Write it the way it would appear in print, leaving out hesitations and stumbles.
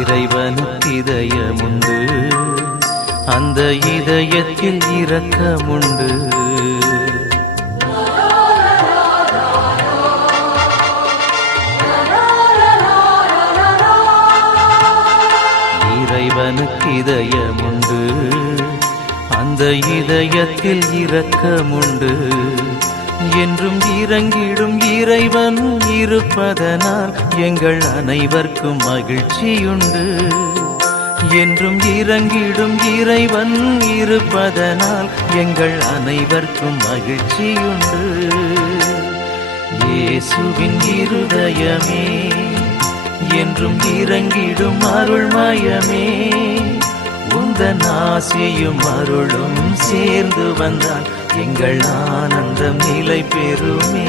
இறைவனுக்கு இதயமுண்டு, அந்த இதயத்தில் இரக்கமுண்டு. இறைவனுக்கு இதயமுண்டு, அந்த இதயத்தில் இரக்கமுண்டு. என்றும் இறங்கிடும் இறைவன் இருப்பதனால் எங்கள் அனைவருக்கும் மகிழ்ச்சியுண்டு. என்றும் இறங்கிடும் இறைவன் இருப்பதனால் எங்கள் அனைவருக்கும் மகிழ்ச்சியுண்டு. இயேசுவின் இருதயமே, என்றும் இறங்கிடும் அருள்மயமே, உந்தன் ஆசியும் அருளும் சேர்ந்து வந்தால் எங்கள் ஆனந்தம் நிலை பெறுமே.